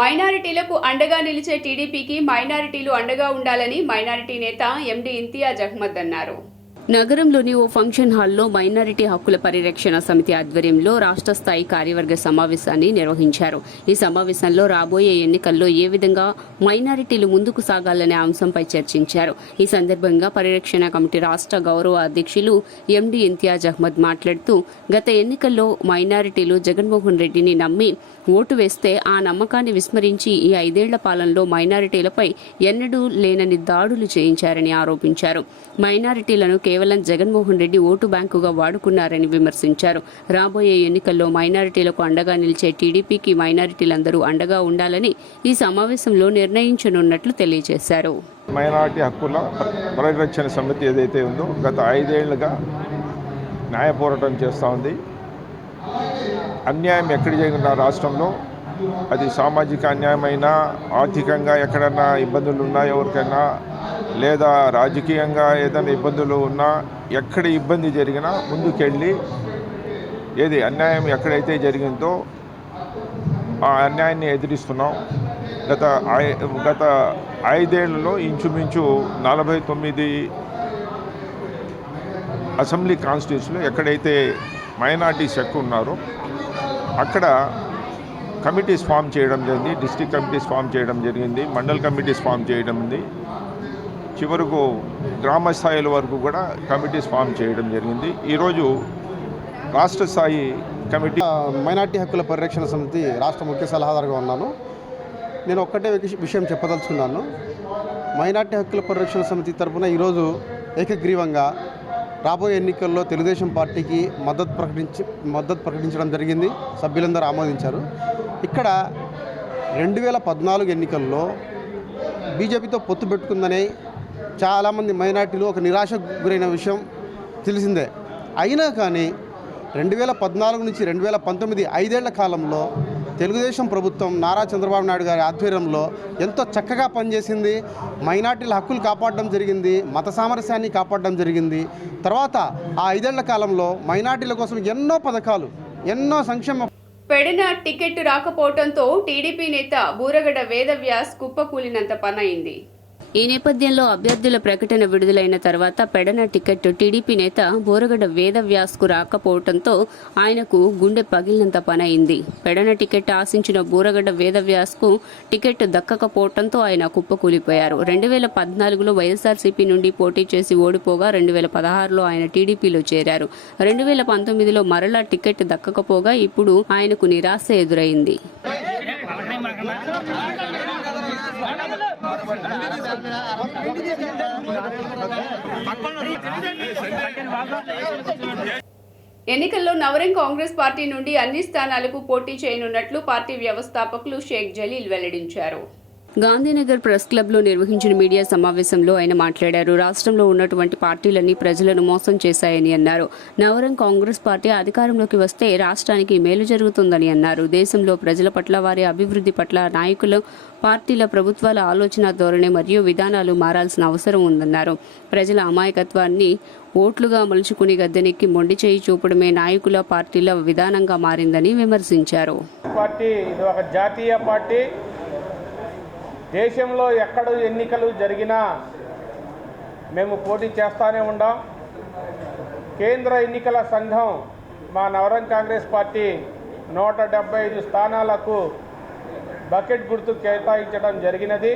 మైనారిటీలకు అండగా నిలిచే టీడీపీకి మైనారిటీలు అండగా ఉండాలని మైనారిటీ నేత ఎండి ఇంతియాజ్ అహ్మద్ అన్నారు. నగరంలోని ఓ ఫంక్షన్ హాల్లో మైనారిటీ హక్కుల పరిరక్షణ సమితి ఆధ్వర్యంలో రాష్ట్ర స్థాయి కార్యవర్గ సమావేశాన్ని నిర్వహించారు. ఈ సమావేశంలో రాబోయే ఎన్నికల్లో ఏ విధంగా మైనారిటీలు ముందుకు సాగాలనే అంశంపై చర్చించారు. ఈ సందర్భంగా పరిరక్షణ కమిటీ రాష్ట్ర గౌరవ అధ్యక్షులు ఎండి ఇంతియాజ్ అహ్మద్ మాట్లాడుతూ, గత ఎన్నికల్లో మైనారిటీలు జగన్మోహన్ రెడ్డిని నమ్మి ఓటు వేస్తే ఆ నమ్మకాన్ని విస్మరించి ఈ 5 ఏళ్ల పాలనలో మైనారిటీలపై ఎన్నడూ లేనని దాడులు చేయించారని ఆరోపించారు. మైనారిటీలను కేవలం జగన్మోహన్ రెడ్డి ఓటు బ్యాంకుగా వాడుకున్నారని విమర్శించారు. రాబోయే ఎన్నికల్లో మైనారిటీలకు అండగా నిలిచే టీడీపీకి మైనారిటీలందరూ అండగా ఉండాలని ఈ సమావేశంలో నిర్ణయించనున్నట్లు తెలియజేశారు. మైనారిటీ హక్కుల పరిరక్షణ సమితి ఏదైతే ఉందో గత 5 ఏళ్లుగా న్యాయ పోరాటం చేస్తూ ఉంది. అన్యాయం ఎక్కడ జరిగిన రాష్ట్రంలో, అది సామాజిక అన్యాయమైనా, ఆర్థికంగా ఎక్కడన్నా ఇబ్బందులు ఉన్నా ఎవరికైనా, లేదా రాజకీయంగా ఏదైనా ఇబ్బందులు ఉన్నా, ఎక్కడ ఇబ్బంది జరిగినా ముందుకెళ్ళి ఏది అన్యాయం ఎక్కడైతే జరిగిందో ఆ అన్యాయాన్ని ఎదిరిస్తున్నాం. గత 5 ఏళ్లలో ఇంచుమించు 49 అసెంబ్లీ కాన్స్టిట్యూన్సీలో ఎక్కడైతే మైనారిటీస్ ఎక్కువ ఉన్నారో అక్కడ కమిటీస్ ఫామ్ చేయడం జరిగింది. డిస్ట్రిక్ట్ కమిటీస్ ఫామ్ చేయడం జరిగింది, మండల్ కమిటీస్ ఫామ్ చేయడం ఉంది, చివరకు గ్రామ స్థాయిల వరకు కూడా కమిటీస్ ఫామ్ చేయడం జరిగింది. ఈరోజు రాష్ట్ర స్థాయి కమిటీ మైనార్టీ హక్కుల పరిరక్షణ సమితి రాష్ట్ర ముఖ్య సలహాదారుగా ఉన్నాను. నేను ఒక్కటే విషయం చెప్పదలుచుకున్నాను. మైనార్టీ హక్కుల పరిరక్షణ సమితి తరఫున ఈరోజు ఏకగ్రీవంగా రాబోయే ఎన్నికల్లో తెలుగుదేశం పార్టీకి మద్దతు ప్రకటించడం జరిగింది. సభ్యులందరూ ఆమోదించారు. ఇక్కడ 2014 ఎన్నికల్లో బీజేపీతో పొత్తు పెట్టుకుందని చాలామంది మైనార్టీలు ఒక నిరాశకు గురైన విషయం తెలిసిందే. అయినా కానీ 2014 నుంచి 2019 5 ఏళ్ల కాలంలో తెలుగుదేశం ప్రభుత్వం నారా చంద్రబాబు నాయుడు గారి ఆధ్వర్యంలో ఎంతో చక్కగా పనిచేసింది. మైనార్టీల హక్కులు కాపాడడం జరిగింది, మత సామరస్యాన్ని కాపాడడం జరిగింది. తర్వాత ఆ 5 ఏళ్ల కాలంలో మైనార్టీల కోసం ఎన్నో పథకాలు, ఎన్నో సంక్షేమ. పెడన టికెట్ రాకపోవడంతో టీడీపీ నేత బూరగడ వేదవ్యాస్ కుప్పకూలినంత పనైంది. ఈ నేపథ్యంలో అభ్యర్థుల ప్రకటన విడుదలైన తర్వాత పెడన టికెట్ టీడీపీ నేత బోరగడ వేదవ్యాస్కు రాకపోవడంతో ఆయనకు గుండె పగిలినంత పనైంది. పెడన టికెట్ ఆశించిన బోరగడ వేదవ్యాస్కు టికెట్ దక్కకపోవడంతో ఆయన కుప్పకూలిపోయారు. 2014లో వైఎస్ఆర్సీపీ నుండి పోటీ చేసి ఓడిపోగా 2016లో ఆయన టీడీపీలో చేరారు. 2019లో మరలా టికెట్ దక్కకపోగా ఇప్పుడు ఆయనకు నిరాశ ఎదురైంది. ఎన్నికల్లో నవరంగ్ కాంగ్రెస్ పార్టీ నుండి అన్ని స్థానాలకు పోటీ చేయనున్నట్లు పార్టీ వ్యవస్థాపకులు షేక్ జలీల్ వెల్లడించారు. గాంధీనగర్ ప్రెస్ క్లబ్లో నిర్వహించిన మీడియా సమావేశంలో ఆయన మాట్లాడారు. రాష్ట్రంలో ఉన్నటువంటి పార్టీలన్నీ ప్రజలను మోసం చేశాయని అన్నారు. నవరంగ్ కాంగ్రెస్ పార్టీ అధికారంలోకి వస్తే రాష్ట్రానికి మేలు జరుగుతుందని అన్నారు. దేశంలో ప్రజల పట్ల, వారి అభివృద్ధి పట్ల నాయకులు, పార్టీల, ప్రభుత్వాల ఆలోచన ధోరణి మరియు విధానాలు మారాల్సిన అవసరం ఉందన్నారు. ప్రజల అమాయకత్వాన్ని ఓట్లుగా మలుచుకుని గద్దెనెక్కి మొండి చేయి చూపడమే నాయకుల, పార్టీల విధానంగా మారిందని విమర్శించారు. దేశంలో ఎక్కడ ఎన్నికలు జరిగినా మేము పోటీ చేస్తూనే ఉన్నాం. కేంద్ర ఎన్నికల సంఘం మా నవరంగ్ కాంగ్రెస్ పార్టీ 175 స్థానాలకు బకెట్ గుర్తు కేటాయించడం జరిగినది.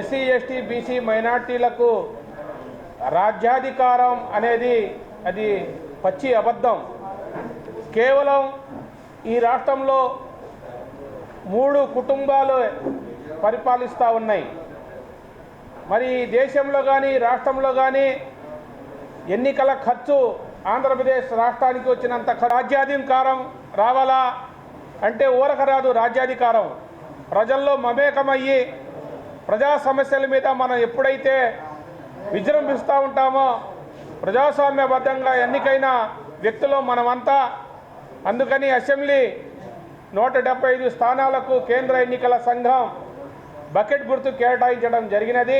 ఎస్సీ, ఎస్టీ, బీసీ మైనార్టీలకు రాజ్యాధికారం అనేది అది పచ్చి అబద్ధం. కేవలం ఈ రాష్ట్రంలో 3 కుటుంబాలు పరిపాలిస్తూ ఉన్నాయి. మరి దేశంలో కానీ రాష్ట్రంలో కానీ ఎన్నికల ఖర్చు ఆంధ్రప్రదేశ్ రాష్ట్రానికి వచ్చినంత రాజ్యాధికారం రావాలా అంటే ఊరక రాదు. రాజ్యాధికారం ప్రజల్లో మమేకమయ్యి ప్రజా సమస్యల మీద మనం ఎప్పుడైతే విజృంభిస్తూ ఉంటామో ప్రజాస్వామ్యబద్ధంగా ఎన్నికైన వ్యక్తులు మనమంతా. అందుకని అసెంబ్లీ 175 స్థానాలకు కేంద్ర ఎన్నికల సంఘం బకెట్ గుర్తు కేటాయించడం జరిగినది.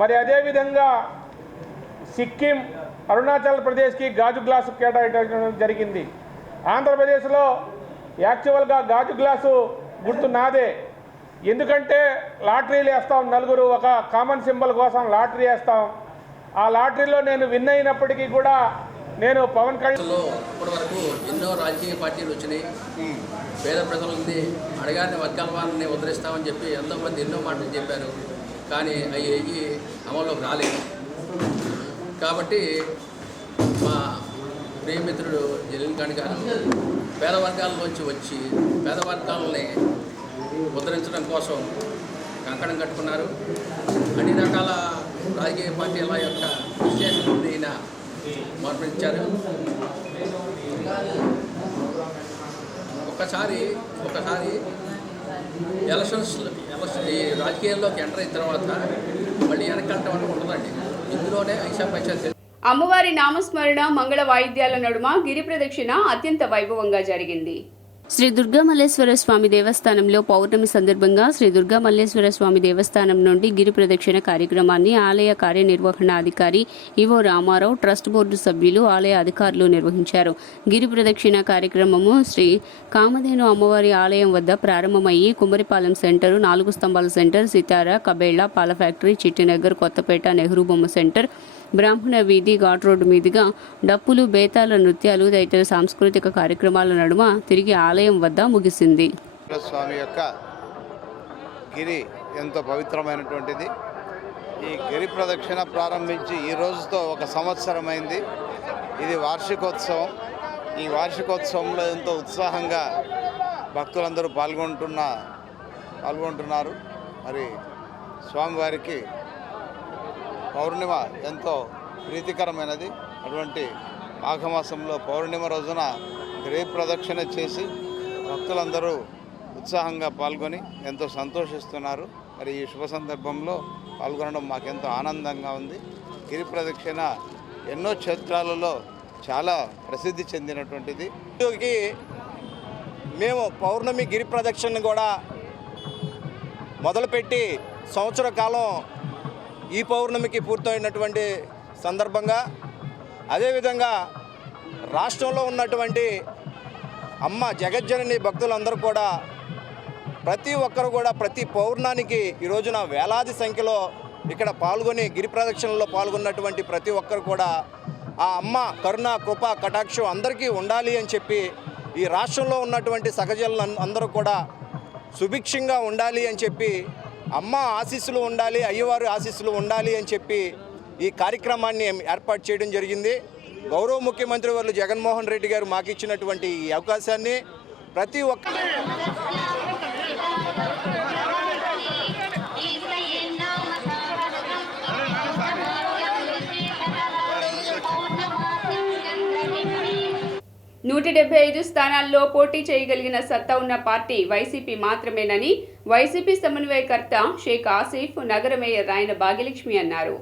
మరి అదేవిధంగా సిక్కిం, అరుణాచల్ ప్రదేశ్కి గాజు గ్లాసు కేటాయించడం జరిగింది. ఆంధ్రప్రదేశ్లో యాక్చువల్గా గాజు గ్లాసు గుర్తు నాదే. ఎందుకంటే లాటరీలు వేస్తాం, నలుగురు ఒక కామన్ సింబల్ కోసం లాటరీ వేస్తాం. ఆ లాటరీలో నేను విన్ అయినప్పటికీ కూడా నేను పవన్ కళ్యాణ్లో ఇప్పటి వరకు ఎన్నో రాజకీయ పార్టీలు వచ్చినాయి. పేద ప్రజలని అడగారిన వర్గాల వారిని ఉద్ధరిస్తామని చెప్పి ఎంతోమంది ఎన్నో మాటలు చెప్పారు, కానీ అవి అమల్లోకి రాలేదు. కాబట్టి మా ప్రియమిత్రుడు జలీల్ ఖాన్ గారు పేద వర్గాల్లోంచి వచ్చి పేద వర్గాలని ఉద్ధరించడం కోసం కంకణం కట్టుకున్నారు. అన్ని రకాల రాజకీయ పార్టీల యొక్క విశ్లేషణ ఈయన మార్పించారు. ఒకసారి ఈ రాజకీయాల్లోకి ఎంటర్ అయిన తర్వాత మళ్ళీ వెనకంటే ఉండదండి. ఇందులోనే ఐషా పైసా. అమ్మవారి నామస్మరణ, మంగళ వాయిద్యాల నడుమ గిరి ప్రదక్షిణ అత్యంత వైభవంగా జరిగింది. శ్రీ దుర్గా మల్లేశ్వర స్వామి దేవస్థానంలో పౌర్ణమి సందర్భంగా శ్రీ దుర్గా మల్లేశ్వర స్వామి దేవస్థానం నుండి గిరి ప్రదక్షిణ కార్యక్రమాన్ని ఆలయ కార్యనిర్వహణాధికారి ఈవో రామారావు, ట్రస్ట్ బోర్డు సభ్యులు, ఆలయ అధికారులు నిర్వహించారు. గిరి ప్రదక్షిణ కార్యక్రమము శ్రీ కామధేను అమ్మవారి ఆలయం వద్ద ప్రారంభమయ్యి కుమ్మరిపాలెం సెంటర్, 4 స్తంభాల సెంటర్, సితార, కబేళ్ల, పాల ఫ్యాక్టరీ, చిట్టినగర్, కొత్తపేట, నెహ్రూ బొమ్మ సెంటర్, బ్రాహ్మణ వీధి, ఘాట్ రోడ్డు మీదుగా డప్పులు, బేతాల నృత్యాలు తదితర సాంస్కృతిక కార్యక్రమాల నడుమ తిరిగి ఆలయం వద్ద ముగిసింది. స్వామి యొక్క గిరి ఎంతో పవిత్రమైనటువంటిది. ఈ గిరి ప్రదక్షిణ ప్రారంభించి ఈ రోజుతో 1 సంవత్సరమైంది. ఇది వార్షికోత్సవం. ఈ వార్షికోత్సవంలో ఎంతో ఉత్సాహంగా భక్తులందరూ పాల్గొంటున్నారు. మరి స్వామివారికి పౌర్ణిమ ఎంతో ప్రీతికరమైనది. అటువంటి మాఘమాసంలో పౌర్ణిమ రోజున గిరి ప్రదక్షిణ చేసి భక్తులందరూ ఉత్సాహంగా పాల్గొని ఎంతో సంతోషిస్తున్నారు. మరి ఈ శుభ సందర్భంలో పాల్గొనడం మాకెంతో ఆనందంగా ఉంది. గిరి ప్రదక్షిణ ఎన్నో క్షేత్రాలలో చాలా ప్రసిద్ధి చెందినటువంటిది. మేము పౌర్ణమి గిరి ప్రదక్షిణ కూడా మొదలుపెట్టి సంవత్సర కాలం ఈ పౌర్ణమికి పూర్తయినటువంటి సందర్భంగా, అదేవిధంగా రాష్ట్రంలో ఉన్నటువంటి అమ్మ జగజ్జనని భక్తులందరూ కూడా ప్రతి ఒక్కరు కూడా ప్రతి పౌర్ణానికి ఈ రోజున వేలాది సంఖ్యలో ఇక్కడ పాల్గొని గిరి ప్రదక్షిణలో పాల్గొన్నటువంటి ప్రతి ఒక్కరు కూడా ఆ అమ్మ కరుణ, కృప, కటాక్షం అందరికీ ఉండాలి అని చెప్పి, ఈ రాష్ట్రంలో ఉన్నటువంటి సహజనులు అందరూ కూడా సుభిక్షంగా ఉండాలి అని చెప్పి, అమ్మ ఆశీస్సులు ఉండాలి, అయ్యవారి ఆశీస్సులు ఉండాలి అని చెప్పి ఈ కార్యక్రమాన్ని ఏర్పాటు చేయడం జరిగింది. గౌరవ ముఖ్యమంత్రి వర్యులు జగన్మోహన్ రెడ్డి గారు మాకు ఇచ్చినటువంటి ఈ అవకాశాన్ని ప్రతి ఒక్క నూట 75 స్థానాల్లో పోటీ చేయగలిగిన సత్తా ఉన్న పార్టీ వైసీపీ మాత్రమేనని వైసీపీ సమన్వయకర్త షేక్ ఆసిఫ్, నగర మేయర్ రాయన భాగ్యలక్ష్మి అన్నారు.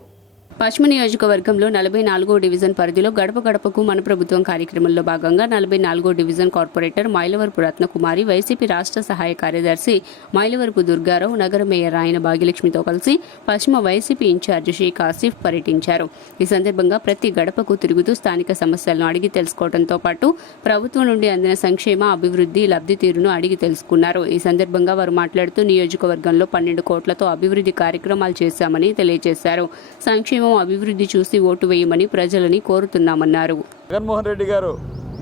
పశ్చిమ నియోజకవర్గంలో 44వ డివిజన్ పరిధిలో గడప గడపకు మన ప్రభుత్వం కార్యక్రమంలో భాగంగా 44వ division corporator Mylavarapu Ratnakumari, YCP రాష్ట్ర సహాయ కార్యదర్శి మైలవరపు దుర్గారావు, నగర మేయర్ రాయన భాగ్యలక్ష్మితో కలిసి పశ్చిమ వైసీపీ ఇన్ఛార్జి షేక్ ఆసిఫ్ పర్యటించారు. ఈ సందర్భంగా ప్రతి గడపకు తిరుగుతూ స్థానిక సమస్యలను అడిగి తెలుసుకోవడంతో పాటు ప్రభుత్వం నుండి అందిన సంక్షేమ, అభివృద్ధి, లబ్ధి తీరును అడిగి తెలుసుకున్నారు. ఈ సందర్భంగా వారు మాట్లాడుతూ నియోజకవర్గంలో 12 కోట్లతో అభివృద్ధి కార్యక్రమాలు చేశామని తెలియజేశారు. సంక్షేమ అభివృద్ధి చూసి ఓటు వేయమని ప్రజలని కోరుతున్నామన్నారు. జగన్మోహన్ రెడ్డి గారు,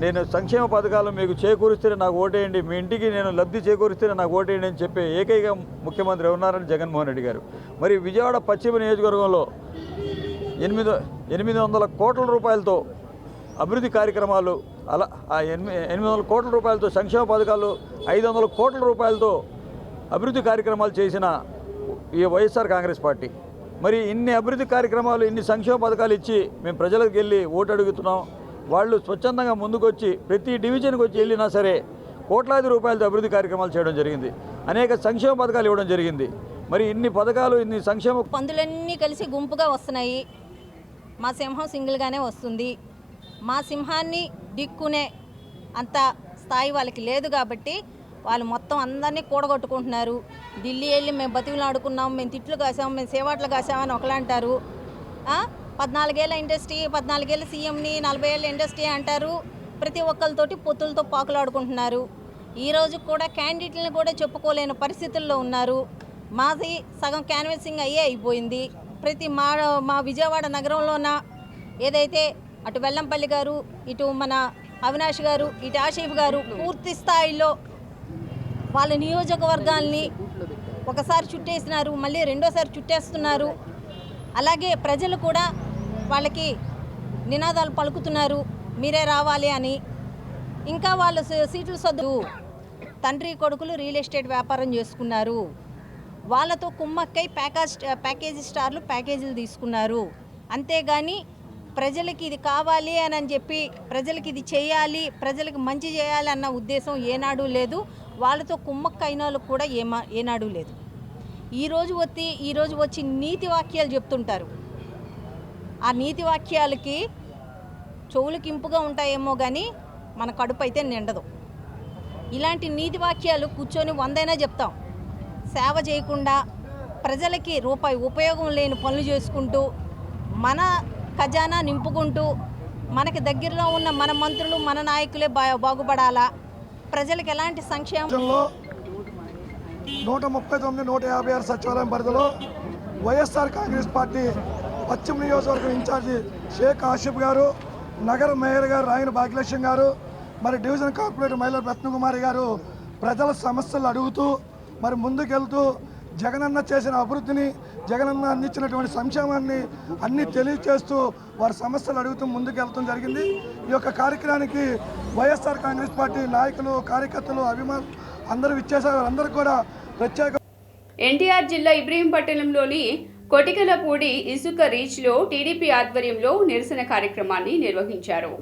నేను సంక్షేమ పథకాలు మీకు చేకూరిస్తేనే నాకు ఓటేయండి, మీ ఇంటికి నేను లబ్ధి చేకూరిస్తేనే నాకు ఓటేయండి అని చెప్పి ఏకైక ముఖ్యమంత్రి ఉన్నారని జగన్మోహన్ రెడ్డి గారు. మరి విజయవాడ పశ్చిమ నియోజకవర్గంలో 800 కోట్ల రూపాయలతో అభివృద్ధి కార్యక్రమాలు, అలా 800 కోట్ల రూపాయలతో సంక్షేమ పథకాలు, 500 కోట్ల రూపాయలతో అభివృద్ధి కార్యక్రమాలు చేసిన ఈ వైఎస్ఆర్ కాంగ్రెస్ పార్టీ. మరి ఇన్ని అభివృద్ధి కార్యక్రమాలు, ఇన్ని సంక్షేమ పథకాలు ఇచ్చి మేము ప్రజలకు వెళ్ళి ఓటు అడుగుతున్నాం. వాళ్ళు స్వచ్ఛందంగా ముందుకొచ్చి ప్రతి డివిజన్కి వచ్చి వెళ్ళినా సరే కోట్లాది రూపాయలతో అభివృద్ధి కార్యక్రమాలు చేయడం జరిగింది. అనేక సంక్షేమ పథకాలు ఇవ్వడం జరిగింది. మరి ఇన్ని పథకాలు, ఇన్ని సంక్షేమ పందులన్నీ కలిసి గుంపుగా వస్తున్నాయి. మా సింహం సింగిల్గానే వస్తుంది. మా సింహాన్ని దిక్కునే అంత స్థాయి వాళ్ళకి లేదు కాబట్టి వాళ్ళు మొత్తం అందరినీ కూడగొట్టుకుంటున్నారు. ఢిల్లీ వెళ్ళి మేము బతికులాడుకున్నాం, మేము తిట్లు కాసాం, మేము సేవాట్లు కాసామని ఒకళ్ళు అంటారు. 14 ఏళ్ళ ఇండస్ట్రీ, 14 ఏళ్ళ సీఎంని, 40 ఏళ్ళ ఇండస్ట్రీ అంటారు. ప్రతి ఒక్కరితోటి పొత్తులతో పాకులాడుకుంటున్నారు. ఈరోజు కూడా క్యాండిడేట్లను కూడా చెప్పుకోలేని పరిస్థితుల్లో ఉన్నారు. మాది సగం క్యాన్వాసింగ్ అయిపోయింది. ప్రతి మా విజయవాడ నగరంలోన ఏదైతే అటు వెల్లంపల్లి గారు, ఇటు మన అవినాష్ గారు, ఇటు ఆషీఫ్ గారు పూర్తి స్థాయిలో వాళ్ళ నియోజకవర్గాల్ని ఒకసారి చుట్టేసినారు, మళ్ళీ రెండోసారి చుట్టేస్తున్నారు. అలాగే ప్రజలు కూడా వాళ్ళకి నినాదాలు పలుకుతున్నారు, మీరే రావాలి అని. ఇంకా వాళ్ళు సీట్లు సొద్దు తండ్రి కొడుకులు రియల్ ఎస్టేట్ వ్యాపారం చేసుకున్నారు. వాళ్ళతో కుమ్మక్కై ప్యాకేజీ స్టార్లు ప్యాకేజీలు తీసుకున్నారు. అంతేగాని ప్రజలకి ఇది కావాలి అని చెప్పి, ప్రజలకి ఇది చేయాలి, ప్రజలకు మంచి చేయాలి అన్న ఉద్దేశం ఏనాడు లేదు. వాళ్ళతో కుమ్మక్కైన వాళ్ళకు కూడా ఏనాడు లేదు. ఈరోజు వచ్చి నీతి వాక్యాలు చెప్తుంటారు. ఆ నీతి వాక్యాలకి చెవులకి ఇంపుగా ఉంటాయేమో కానీ మన కడుపు అయితే నిండదు. ఇలాంటి నీతి వాక్యాలు కూర్చొని 100 చెప్తాం. సేవ చేయకుండా ప్రజలకి రూపాయి ఉపయోగం లేని పనులు చేసుకుంటూ, మన ఖజానా నింపుకుంటూ, మనకి దగ్గరలో ఉన్న మన మంత్రులు, మన నాయకులే బాగుపడాలా, ప్రజలకు ఎలాంటి సంక్షేమంలో 139, 156 సచివాలయం పరిధిలో వైఎస్ఆర్ కాంగ్రెస్ పార్టీ పశ్చిమ నియోజకవర్గం ఇన్ఛార్జి షేక్ ఆషిఫ్ గారు, నగర మేయర్ గారు రాయన భాగ్యలక్ష్మి గారు, మరి డివిజన్ కార్పొరేటర్ మహిళ రత్నకుమారి గారు ప్రజల సమస్యలు అడుగుతూ మరి ముందుకెళ్తూ జగనన్న చేసిన అభివృద్ధిని, జగనన్న అందించినటువంటి సంక్షేమాన్ని అన్నీ తెలియజేస్తూ వారి సమస్యలు అడుగుతూ ముందుకెళ్తాం జరిగింది. ఈ యొక్క కార్యక్రమానికి వైఎస్ఆర్ కాంగ్రెస్ పార్టీ నాయకులు, కార్యకర్తలు, అభిమానులు అందరూ ఇచ్చేసారు. అందరూ కూడా ప్రత్యేక ఎన్టీఆర్ జిల్లా ఇబ్రహీంపట్నంలోని కొటికలపూడి ఇసుక రీచ్లో టీడీపీ ఆధ్వర్యంలో నిరసన కార్యక్రమాన్ని నిర్వహించారు.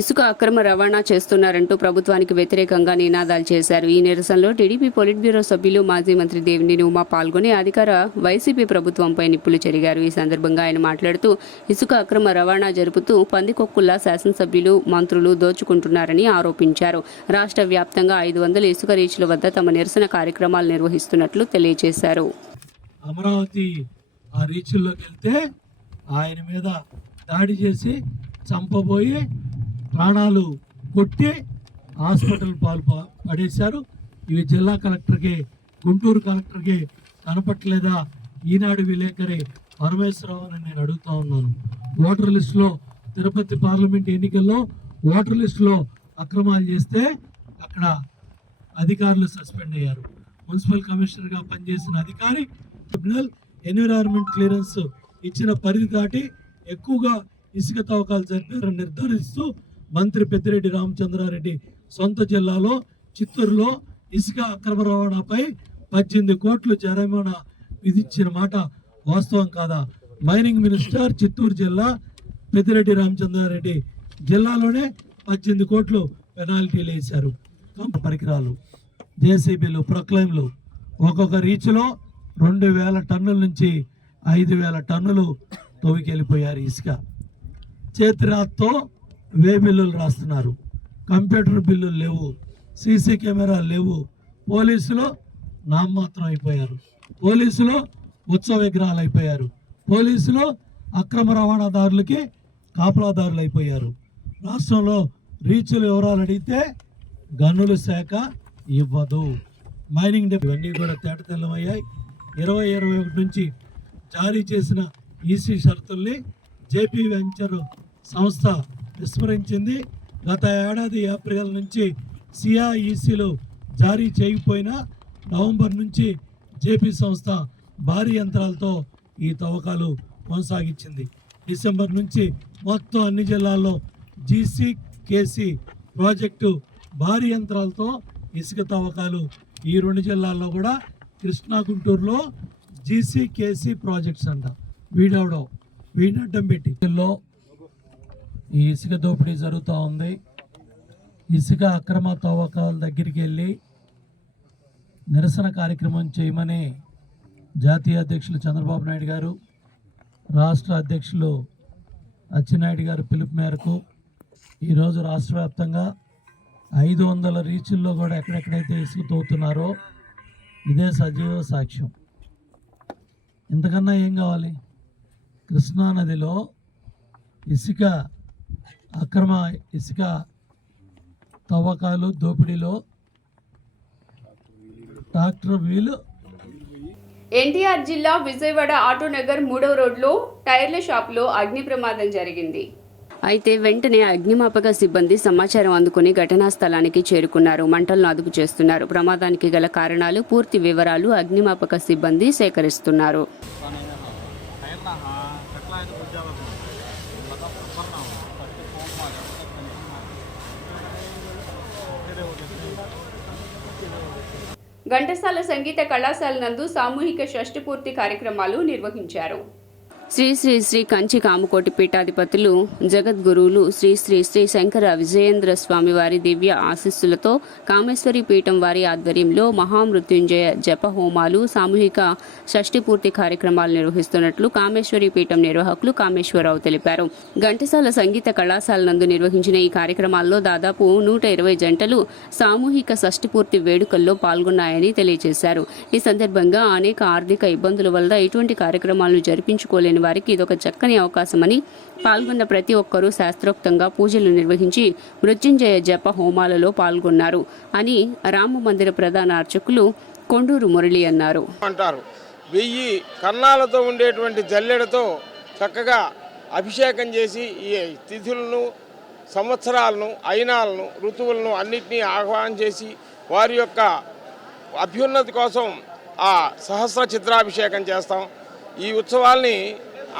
ఇసుక అక్రమ రవాణా చేస్తున్నారంటూ ప్రభుత్వానికి వ్యతిరేకంగా నినాదాలు చేశారు. ఈ నిరసనలో టీడీపీ పొలిట్ బ్యూరో సభ్యులు, మాజీ మంత్రి దేవినేని ఉమా పాల్గొని అధికార వైసీపీ ప్రభుత్వంపై నిప్పులు చెరిగారు. ఈ సందర్భంగా ఆయన మాట్లాడుతూ ఇసుక అక్రమ రవాణా జరుపుతూ పందికొక్కుల్లా శాసనసభ్యులు, మంత్రులు దోచుకుంటున్నారని ఆరోపించారు. రాష్ట్ర వ్యాప్తంగా 500 ఇసుక రీచ్ల వద్ద తమ నిరసన కార్యక్రమాలు నిర్వహిస్తున్నట్లు తెలియజేశారు. అమరావతి ఆ రీచ్ల్లోకి వెళ్తే ఆయన మీద దాడి చేసి చంపబోయి ప్రాణాలు కొట్టి హాస్పిటల్ పడేశారు. ఇవి జిల్లా కలెక్టర్కి, గుంటూరు కలెక్టర్కి కనపట్లేదా? ఈనాడు విలేకరి పరమేశ్వరరావు అని నేను అడుగుతా ఉన్నాను. ఓటర్ లిస్టులో తిరుపతి పార్లమెంట్ ఎన్నికల్లో ఓటర్ లిస్టులో అక్రమాలు చేస్తే అక్కడ అధికారులు సస్పెండ్ అయ్యారు. మున్సిపల్ కమిషనర్గా పనిచేసిన అధికారి ట్రిబ్యునల్ ఎన్విరాన్మెంట్ క్లియరెన్స్ ఇచ్చిన పరిధి దాటి ఎక్కువగా ఇసుక తవ్వకాలు జరిపారని నిర్ధారిస్తూ మంత్రి పెద్దిరెడ్డి రామచంద్రారెడ్డి సొంత జిల్లాలో చిత్తూరులో ఇసుక అక్రమ రవాణాపై 18 కోట్లు జరిమానా విధించిన మాట వాస్తవం కాదా? మైనింగ్ మినిస్టర్ చిత్తూరు జిల్లా పెద్దిరెడ్డి రామచంద్రారెడ్డి జిల్లాలోనే 18 కోట్లు పెనాల్టీలు వేశారు. పరికరాలు, జేసీబీలు, ప్రొక్లైమ్లు ఒక్కొక్క రీచ్లో 2000 టన్నుల నుంచి 5000 టన్నులు తవ్వికెళ్ళిపోయారు. ఇసుక చేతిరాత్తో బిల్లులు రాస్తున్నారు. కంప్యూటర్ బిల్లులు లేవు, సీసీ కెమెరాలు లేవు. పోలీసులు నామమాత్రం అయిపోయారు. పోలీసులు ఉత్సవ విగ్రహాలు అయిపోయారు. పోలీసులు అక్రమ రవాణాదారులకి కాపలాదారులు అయిపోయారు. రాష్ట్రంలో రీచ్ల వివరాలు అడిగితే గనుల శాఖ ఇవ్వదు. మైనింగ్ ఇవన్నీ కూడా తేటతెల్లమయ్యాయి. 2021 నుంచి జారీ చేసిన ఈసీ షరతుల్ని జేపీ వెంచర్ సంస్థ విస్మరించింది. గత ఏడాది ఏప్రిల్ నుంచి సిఆఈసీలు జారీ చేయకపోయినా నవంబర్ నుంచి జేపీ సంస్థ భారీ యంత్రాలతో ఈ తవ్వకాలు కొనసాగించింది. డిసెంబర్ నుంచి మొత్తం అన్ని జిల్లాల్లో జీసీకేసీ ప్రాజెక్టు భారీ యంత్రాలతో ఇసుక తవ్వకాలు. ఈ 2 జిల్లాల్లో కూడా కృష్ణా, గుంటూరులో జీసీకేసీ ప్రాజెక్ట్స్ అంట. వీడిని అడ్డం పెట్టి ఈ ఇసుక దోపిడీ జరుగుతూ ఉంది. ఇసుక అక్రమ తవ్వకాల దగ్గరికి వెళ్ళి నిరసన కార్యక్రమం చేయమని జాతీయ అధ్యక్షులు చంద్రబాబు నాయుడు గారు, రాష్ట్ర అధ్యక్షులు అచ్చెన్నాయుడు గారు పిలుపు మేరకు ఈరోజు రాష్ట్ర వ్యాప్తంగా 500 రీచుల్లో కూడా ఎక్కడెక్కడైతే ఇసుక తవ్వుతున్నారో ఇదే సజీవ సాక్ష్యం. ఇంతకన్నా ఏం కావాలి? కృష్ణానదిలో ఇసుక అక్రమ ఇసుక తవ్వకాలు దోపిడీలో ట్రాక్టర్ వీలు. ఎన్టీఆర్ జిల్లా విజయవాడ ఆటోనగర్ 3వ రోడ్లో టైర్ల షాపులో అగ్ని ప్రమాదం జరిగింది. అయితే వెంటనే అగ్నిమాపక సిబ్బంది సమాచారం అందుకుని ఘటనా స్థలానికి చేరుకున్నారు. మంటలను అదుపు చేస్తున్నారు. ప్రమాదానికి గల కారణాలు, పూర్తి వివరాలు అగ్నిమాపక సిబ్బంది సేకరిస్తున్నారు. ఘంటసాల సంగీత కళాశాల నందు సామూహిక షష్ఠి పూర్తి కార్యక్రమాలు నిర్వహించారు. శ్రీ శ్రీ శ్రీ కంచి కామకోటి పీఠాధిపతులు జగద్గురువులు శ్రీ శ్రీ శ్రీ శంకర విజయేంద్ర స్వామి వారి దివ్య ఆశీస్సులతో కామేశ్వరి పీఠం వారి ఆధ్వర్యంలో మహామృత్యుంజయ జప హోమాలు, సామూహిక షష్ఠి పూర్తి కార్యక్రమాలు నిర్వహిస్తున్నట్లు కామేశ్వరి పీఠం నిర్వాహకులు కామేశ్వరరావు తెలిపారు. ఘంటసాల సంగీత కళాశాల నందు నిర్వహించిన ఈ కార్యక్రమాల్లో దాదాపు 120 జంటలు సామూహిక షష్ఠి పూర్తి వేడుకల్లో పాల్గొన్నాయని తెలియజేశారు. ఈ సందర్భంగా అనేక ఆర్థిక ఇబ్బందుల వల్ల ఇటువంటి కార్యక్రమాలను జరిపించుకోలేని వారికి ఇదొక చక్కని అవకాశమని, పాల్గొన్న ప్రతి ఒక్కరూ శాస్త్రోక్తంగా పూజలు నిర్వహించి మృత్యుంజయ జప హోమాలలో పాల్గొన్నారు అని రామ మందిర ప్రధాన అర్చకులు కొండూరు మురళి అన్నారు. 1000 కన్నాలతో ఉండేటువంటి జల్లెడతో చక్కగా అభిషేకం చేసి ఈ తిథులను, సంవత్సరాలను, అయినాలను, ఋతువులను అన్నిటినీ ఆహ్వానం చేసి వారి యొక్క అభ్యున్నతి కోసం ఆ సహస్ర చిత్రాభిషేకం చేస్తాం. ఈ ఉత్సవాల్ని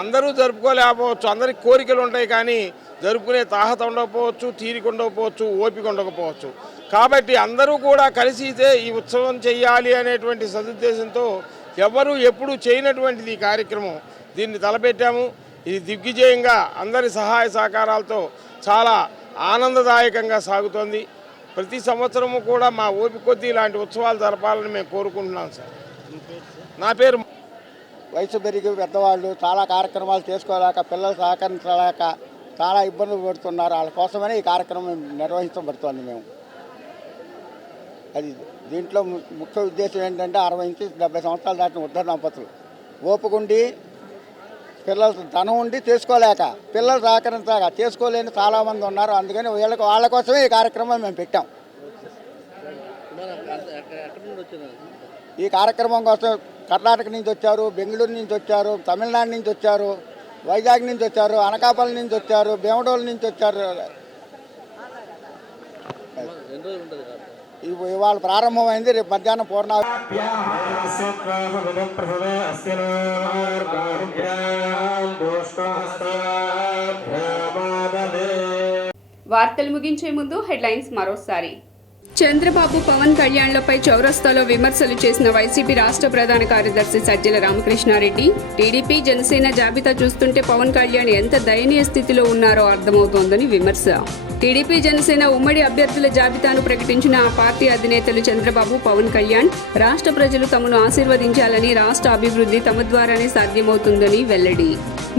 అందరూ జరుపుకోలేకపోవచ్చు, అందరికి కోరికలు ఉంటాయి, కానీ జరుపుకునే తాహత ఉండకపోవచ్చు, తీరిక ఉండకపోవచ్చు, ఓపిక ఉండకపోవచ్చు. కాబట్టి అందరూ కూడా కలిసితే ఈ ఉత్సవం చేయాలి అనేటువంటి సదుద్దేశంతో ఎవరు ఎప్పుడు చేయనటువంటిది ఈ కార్యక్రమం. దీన్ని తలపెట్టాము. ఇది దిగ్విజయంగా అందరి సహాయ సహకారాలతో చాలా ఆనందదాయకంగా సాగుతోంది. ప్రతి సంవత్సరము కూడా మా ఓపిక కొద్దీ ఇలాంటి ఉత్సవాలు జరపాలని మేము కోరుకుంటున్నాం సార్. నా పేరు. వయసు పెరిగి పెద్దవాళ్ళు చాలా కార్యక్రమాలు చేసుకోలేక, పిల్లలు సహకరించలేక చాలా ఇబ్బందులు పడుతున్నారు. వాళ్ళ కోసమనే ఈ కార్యక్రమం నిర్వహించబడుతోంది. మేము అది దీంట్లో ముఖ్య ఉద్దేశం ఏంటంటే 60 నుంచి 70 సంవత్సరాలు దాటిన వృద్ధ దంపతులు ఓపుకుండి, పిల్లలు ధనం ఉండి చేసుకోలేక, పిల్లలు సహకరించలేక చేసుకోలేని చాలామంది ఉన్నారు. అందుకని వాళ్ళ కోసమే ఈ కార్యక్రమం మేము పెట్టాం. ఈ కార్యక్రమం కోసం కర్ణాటక నుంచి వచ్చారు, బెంగళూరు నుంచి వచ్చారు, తమిళనాడు నుంచి వచ్చారు, వైజాగ్ నుంచి వచ్చారు, అనకాపల్లి నుంచి వచ్చారు, భీమడోలు నుంచి వచ్చారు. ఇవాళ ప్రారంభమైంది, రేపు మధ్యాహ్నం పూర్ణ. వార్తలు ముగించే ముందు హెడ్లైన్స్ మరోసారి. చంద్రబాబు పవన్ కళ్యాణ్లపై చౌరస్తాలో విమర్శలు చేసిన వైసీపీ రాష్ట్ర ప్రధాన కార్యదర్శి సజ్జల రామకృష్ణారెడ్డి. టీడీపీ జనసేన జాబితా చూస్తుంటే పవన్ కళ్యాణ్ ఎంత దయనీయ స్థితిలో ఉన్నారో అర్థమవుతోందని విమర్శ. టీడీపీ జనసేన ఉమ్మడి అభ్యర్థుల జాబితాను ప్రకటించిన ఆ పార్టీ అధినేతలు చంద్రబాబు, పవన్ కళ్యాణ్ రాష్ట్ర ప్రజలు తమను ఆశీర్వదించాలని, రాష్ట్ర అభివృద్ధి తమ ద్వారానే సాధ్యమవుతుందని వెల్లడి.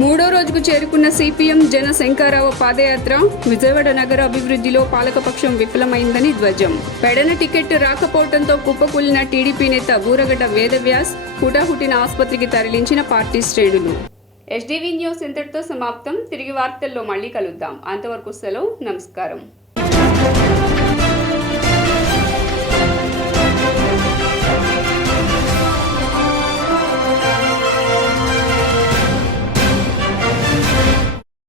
3వ రోజుకు చేరుకున్న సిపిఎం జన శంకరావ పాదయాత్ర. విజయవాడ నగర అభివృద్ధిలో పాలకపక్షం విఫలమైందని ధ్వజం. పెడన టికెట్ రాకపోవడంతో కుప్పకూలిన టీడీపీ నేత బూరగడ్డ వేదవ్యాస్ హుటాహుటిన ఆసుపత్రికి తరలించిన పార్టీ శ్రేణులు. ఎస్డీవీ న్యూస్ ఇంతటితో సమాప్తం. తిరిగి వార్తల్లో మళ్ళీ కలుద్దాం. అంతవరకు సెలవు. నమస్కారం.